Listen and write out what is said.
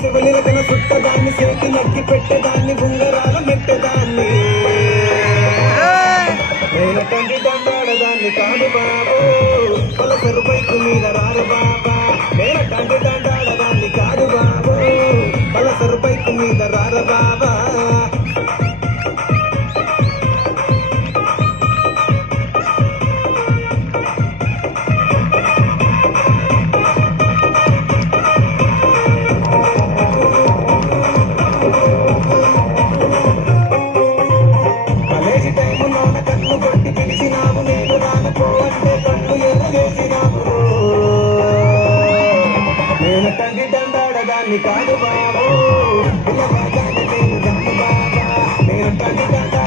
శివలిరకన సుట్టదాన్ని చేతి నక్కి పెట్టేదాన్ని ఉంగరాల మెట్టేదాన్ని నేను తండ్రి దండాడదాన్ని కాదు బాబు పలసరు బైకు మీద రారు బాబా నేను తండ్రి దండాడదాన్ని కాదు బాబు పలసరు బైకు మీద రారు బాబా పిలిచినాము నేను రానుకో అంటే కన్ను ఎదురేసినాము నేను తండ్రి దండాడదాన్ని కాదు బాబు నేను తండ్రి దండ